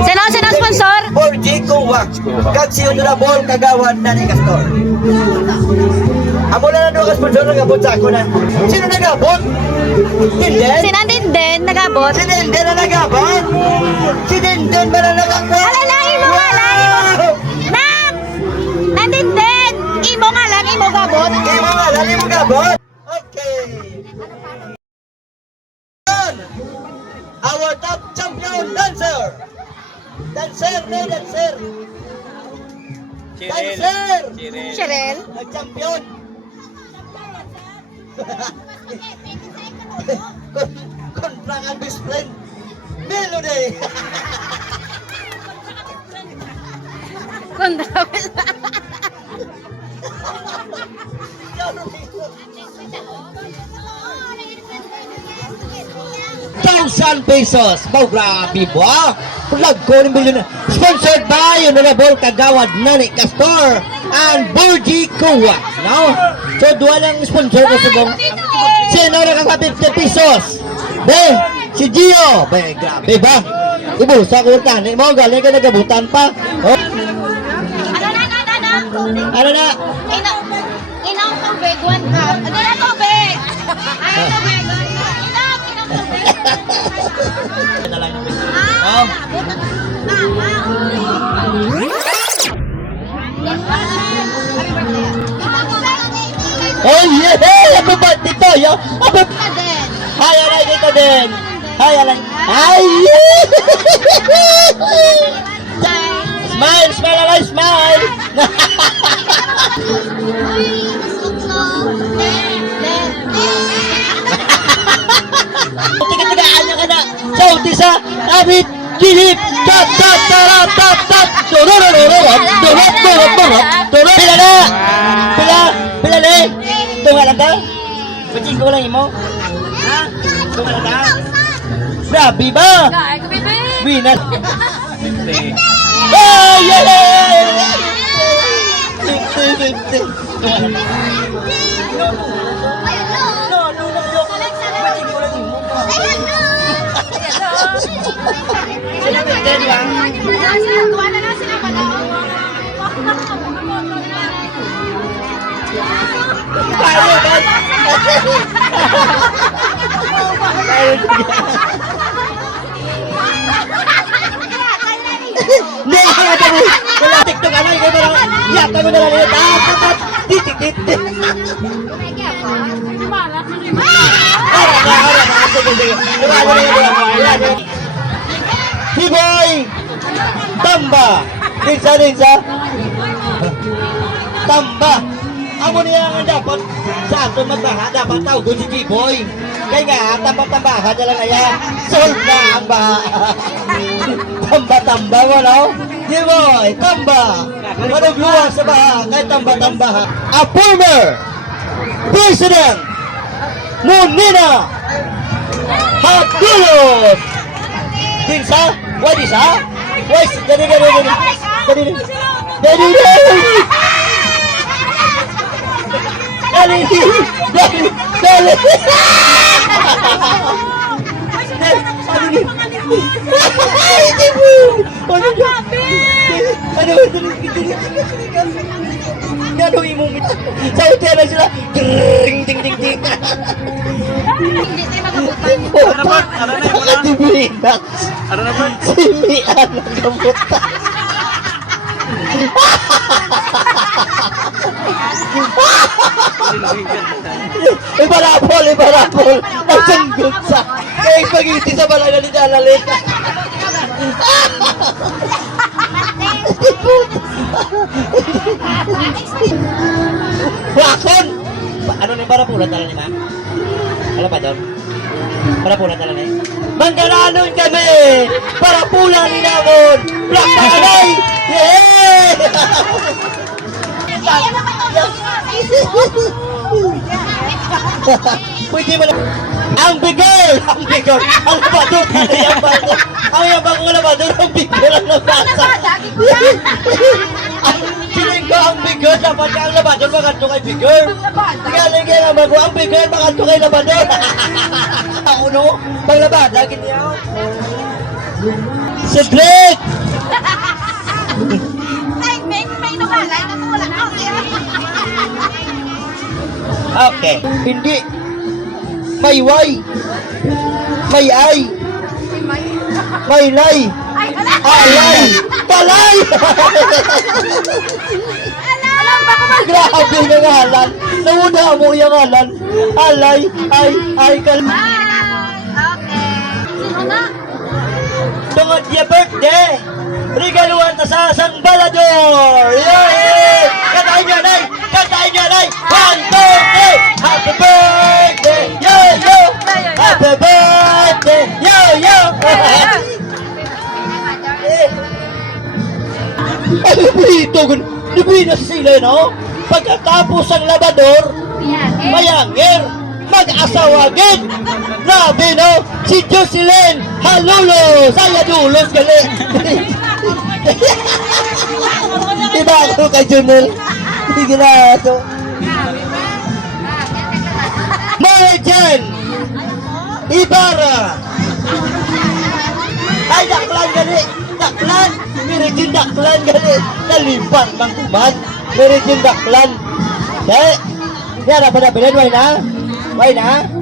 Sino sponsor? For Jico Wax. Kagsiyod na ball kagawan na ni Castor. Amo na doon ka sponsor nagabot sa ako na. Sino nagabot? Dinden? Si Nandindin, nagabot. Si Dinden na nagabot? Si Dinden ba na nagabot? Alalahi mo nga lang, Nak! Nandindin! Imo nga lang, imo gabot. Imo nga lang, imo gabot? Okay. Our top champion dancer. Dancer, no dancer. Dancer. Cheryl. Nag-champion. Kontra ang best friend. Melody. Kontrabes. 1,000 pesos. Mau grabe mo ah. Pulag ko ng milyon. Sponsored by Honorable Kagawad Nani Castor and Burgi Kuwa. No? So, dua lang sponsor ko sa bong. Sino nakaka 50 pesos? Be, si Gio. Be, grabe ba? Ibusa ko tanin mo. Galing ka nagabutan pa. Oh. Ano na? Inang tubig, 1 cup. Ano na tubig? Ay, tubig. Inang tubig. Oh. Oh yeah! Happy birthday to you! Happy... Hi, alay dito din! Hi, alay! Hi! Smile! Smile, alay! Smile! Tiga-tigaan niya ka na! Sa utisa! Abit! Kilip! Tap! Tap! Tarap! Tap! Tap! Dorororororop! Dorop! Dorop! Dorop! Dorop! Pila na! Pila! Pila na eh! Tunga lang ka? Paching ko lang mo? Ha? Tunga lang ka? Grabe ba? Kaya ko, bebe. Binas! Ay! Ay! Ay! 50! Tunga lang ka? TikTok ano, ikaw ba lang? Yata mo na lang yun. Tapat! Titik! Hiboy! Tamba! Dinsa! Tamba! Amo niya nga dapat sa ato magbaha, dapat tawag doon si Hiboy. Kaya nga, tambang-tambahan na lang kaya. Solve na ang baha. Tamba-tamba mo, no? Hiboy! Tamba! Manugluwang sa baha, kaya tamba-tamba. A former President Munina Hadulos! Dinsa? Why Dinsa? Why? Dali! Ano imong sa hotel na sila ding Hindi tayo magabutan. Nakatibinak. Ano naman? Simian ang gamutan. Ibarapol. Nasanggol sa. Kaya pag-iti sa balaga ni Janalyn. Wakon! Ano ni Barapulan tala ni ma? Ano ba doon? Barapulan tala ni? Manggalanon kami! Barapulan ni Namon! Black Manay! Yeah! Pwede mo lang. Ang bigol! Ang labador! Ang yabang ng labador! Ang bigol ang nabasa! Siling ko ang bigol! Dapat ka ang labador makanto kay bigol! Tigaling kayo ang bago! Ang bigol makanto kay labador! Ang uno! Paglabada! Ganyan! Secret! Ay, may numalay na wala. Okay. Hindi. May Y. May I. May lay. Ay, ala. Alay. Talay. Alam ba ko ba? Grabe na ngalan. Nauna mo yung ngalan. Alay. Ay. Kalay. Okay. Sino na? Tungod niya birthday. Regaluhan ta sa San Balador. Yay! Kantahin niyo, Nay! Kantahin niyo, Nay! 1, 2, 3! Happy birthday! Yo, yo! Happy birthday! Yo, yo! Ay, librito! Librito na sila, no? Pagkatapos ang labador, mayangir, mag-asawagin. Grabe, no? Si Jocelyn Halulo, saya dulos gali. Diba ako kay Junel? Hindi ginaso. Marijan Ibarra. Ay, daklan gali. Daklan. Marijan daklan gali. Nalimpar ng kuman. Marijan daklan. Dahil, yan na pa na bilhin, why na? Why na?